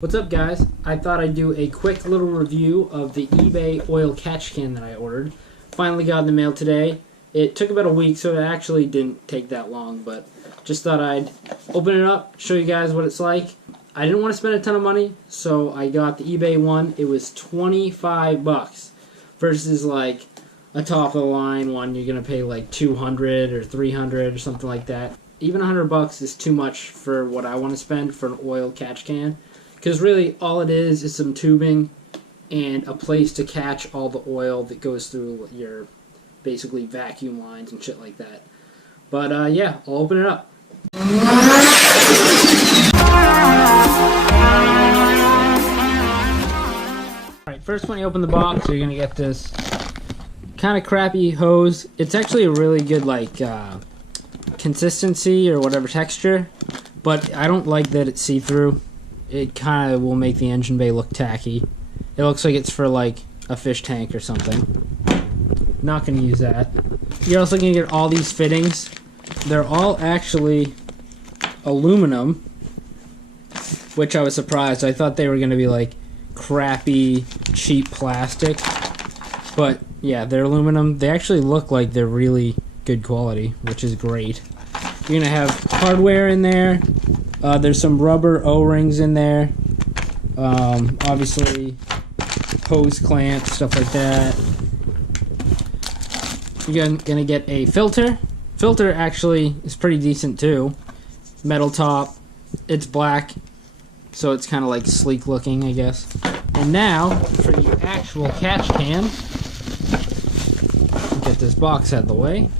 What's up, guys? I thought I'd do a quick little review of the eBay oil catch can that I ordered. Finally got in the mail today. It took about a week, so it actually didn't take that long, but just thought I'd open it up, show you guys what it's like. I didn't want to spend a ton of money, so I got the eBay one. It was 25 bucks versus like a top of the line one you're going to pay like 200 or 300 or something like that. Even 100 bucks is too much for what I want to spend for an oil catch can. Because really, all it is some tubing and a place to catch all the oil that goes through your, basically, vacuum lines and shit like that. But, yeah, I'll open it up. Alright, first when you open the box, you're going to get this kind of crappy hose. It's actually a really good, like, consistency or whatever texture. But I don't like that it's see-through. It kind of will make the engine bay look tacky. It looks like it's for like a fish tank or something. Not going to use that. You're also going to get all these fittings. They're all actually aluminum, which I was surprised. I thought they were going to be like crappy, cheap plastic. But yeah, they're aluminum. They actually look like they're really good quality, which is great. You're going to have hardware in there. There's some rubber O-rings in there. Obviously, hose clamps, stuff like that. You're going to get a filter. Filter actually is pretty decent too. Metal top. It's black, so it's kind of like sleek looking, I guess. And now, for the actual catch can, get this box out of the way.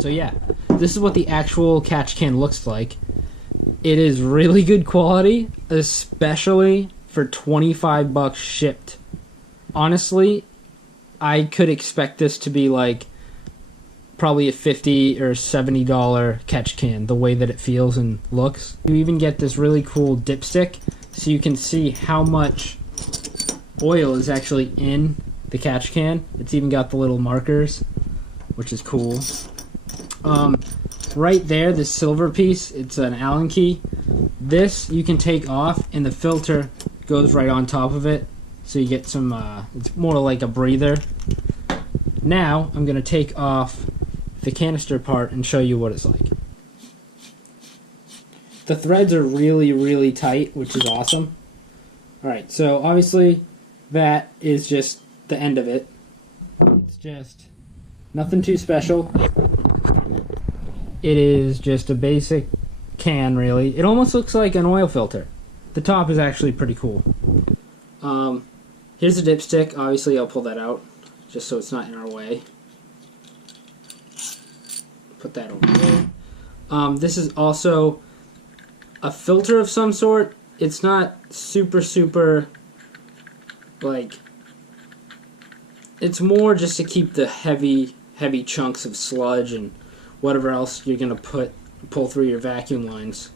So yeah, this is what the actual catch can looks like. It is really good quality, especially for 25 bucks shipped. Honestly, I could expect this to be like probably a $50 or $70 catch can, the way that it feels and looks. You even get this really cool dipstick, so you can see how much oil is actually in the catch can. It's even got the little markers, which is cool. Right there, this silver piece, it's an Allen key. This you can take off, and the filter goes right on top of it, so you get some, it's more like a breather. Now, I'm going to take off the canister part and show you what it's like. The threads are really, really tight, which is awesome. Alright, so obviously, that is just the end of it. It's just nothing too special. It is just a basic can, really. It almost looks like an oil filter. The top is actually pretty cool. Here's the dipstick. Obviously, I'll pull that out, just so it's not in our way. Put that over there. This is also a filter of some sort. It's not super, like... It's more just to keep the heavy chunks of sludge and whatever else you're going to pull through your vacuum lines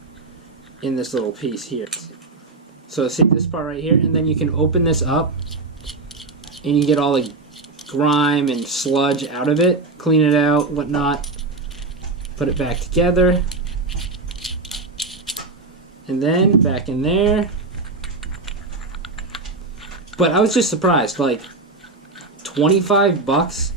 in this little piece here. So see this part right here, and then you can open this up and you get all the grime and sludge out of it, clean it out, whatnot, put it back together, and then back in there. But I was just surprised, like 25 bucks,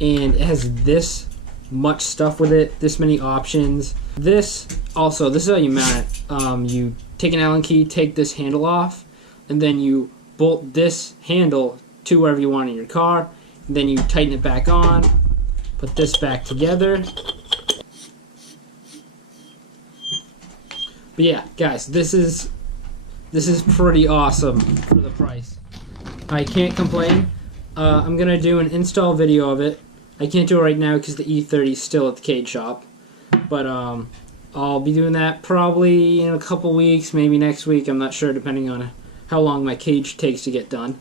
and it has this much stuff with it, this many options. This is how you mount it. You take an Allen key, take this handle off, and then you bolt this handle to wherever you want in your car, and then you tighten it back on, put this back together. But yeah, guys, this is pretty awesome for the price. I can't complain. I'm going to do an install video of it. I can't do it right now because the E30 is still at the cage shop. But I'll be doing that probably in a couple weeks, maybe next week. I'm not sure, depending on how long my cage takes to get done.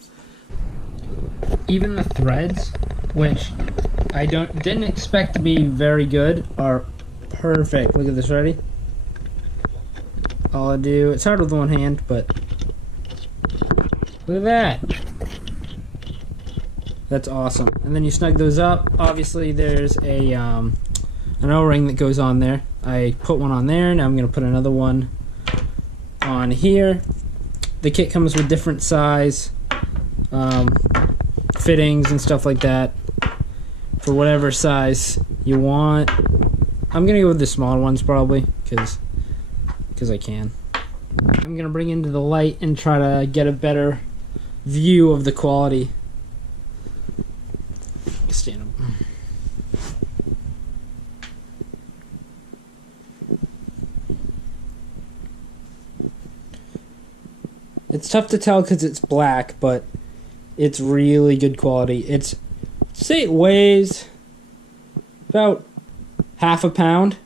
Even the threads, which I didn't expect to be very good, are perfect. Look at this, ready? All I do, it's hard with one hand, but look at that. That's awesome. And then you snug those up. Obviously, there's a an O-ring that goes on there. I put one on there. Now I'm going to put another one on here. The kit comes with different size fittings and stuff like that for whatever size you want. I'm going to go with the smaller ones probably because I can. I'm going to bring into the light and try to get a better view of the quality. Stand up. It's tough to tell because it's black, but it's really good quality. It's, say it weighs about half a pound.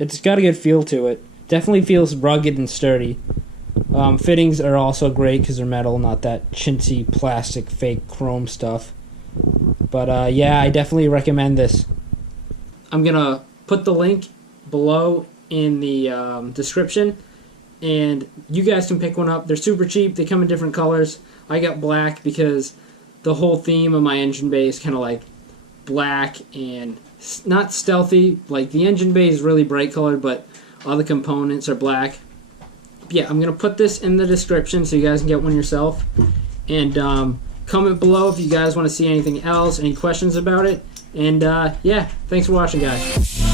It's got a good feel to it. Definitely feels rugged and sturdy. Fittings are also great because they're metal, not that chintzy plastic fake chrome stuff. But yeah, I definitely recommend this. I'm going to put the link below in the description. And you guys can pick one up. They're super cheap. They come in different colors. I got black because the whole theme of my engine bay is kind of like black and not stealthy. Like the engine bay is really bright colored, but all the components are black. But yeah, I'm going to put this in the description so you guys can get one yourself. And comment below if you guys want to see anything else, any questions about it. And yeah, thanks for watching, guys.